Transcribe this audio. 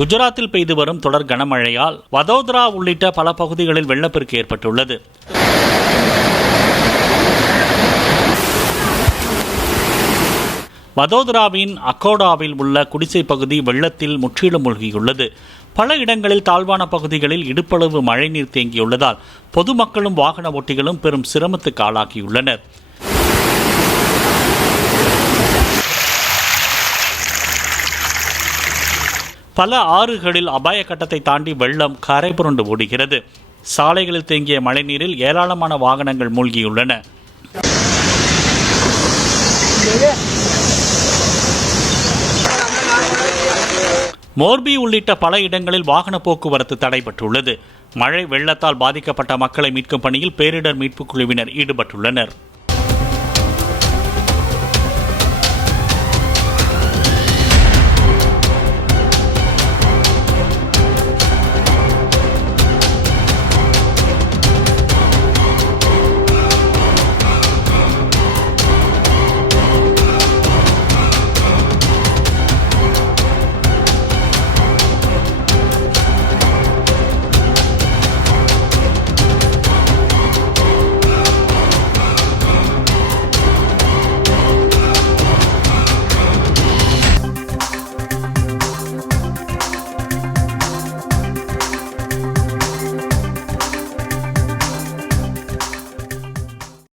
குஜராத்தில் பெய்து வரும் தொடர் கனமழையால் வதோதரா உள்ளிட்ட பல பகுதிகளில் வெள்ளப்பெருக்கு ஏற்பட்டுள்ளது. வதோதராவின் அக்கோடாவில் உள்ள குடிசை பகுதி வெள்ளத்தில் முற்றிலும் மூழ்கியுள்ளது. பல இடங்களில் தாழ்வான பகுதிகளில் இடுப்பளவு மழைநீர் தேங்கியுள்ளதால் பொதுமக்களும் வாகன ஓட்டிகளும் பெரும் சிரமத்துக்கு ஆளாகியுள்ளனர். பல ஆறுகளில் அபாய கட்டத்தை தாண்டி வெள்ளம் கரை புரண்டு ஓடுகிறது. சாலைகளில் தேங்கிய மழைநீரில் ஏராளமான வாகனங்கள் மூழ்கியுள்ளன. மோர்பி உள்ளிட்ட பல இடங்களில் வாகன போக்குவரத்து தடைபட்டுள்ளது. மழை வெள்ளத்தால் பாதிக்கப்பட்ட மக்களை மீட்கும் பணியில் பேரிடர் மீட்புக் குழுவினர் ஈடுபட்டுள்ளனர்.